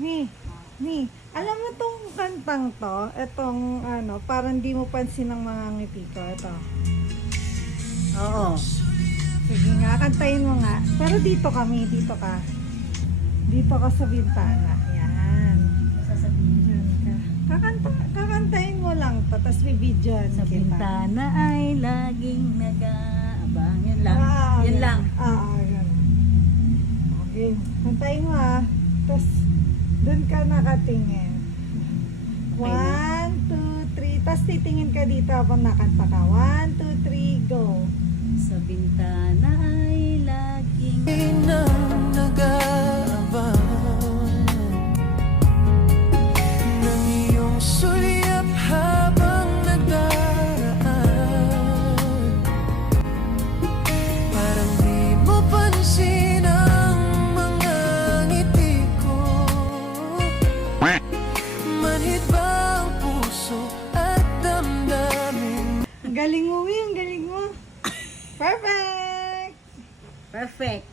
Ni, alam mo tong kantang to? Itong ano, parang di mo pansin ng mga ngiti ko. Ito. Oo. Sige nga, kantayin mo nga. Pero dito dito ka. Dito ka sa bintana. Yan. Sasabihin. Diyan ka. Kakantayin mo lang to, tapos bibidyoan Sa kita. bintana ay laging nag-aabang. Yun lang. Yun yan. lang. Yan. Okay. Kantayin mo Tapos, doon ka nakatingin. Okay na. 1, 2, 3. Tapos titingin ka dito habang nakanta ka. 1, 2, 3, go. Sa bintana ay laging nag-aabang ng iyong sulyap habang nagdaraan. Parang di mo pansin ang mga ngiti ko. Manhid ba ang puso at damdamin? Ang galing mo, ang galing mo. Perfect! perfect.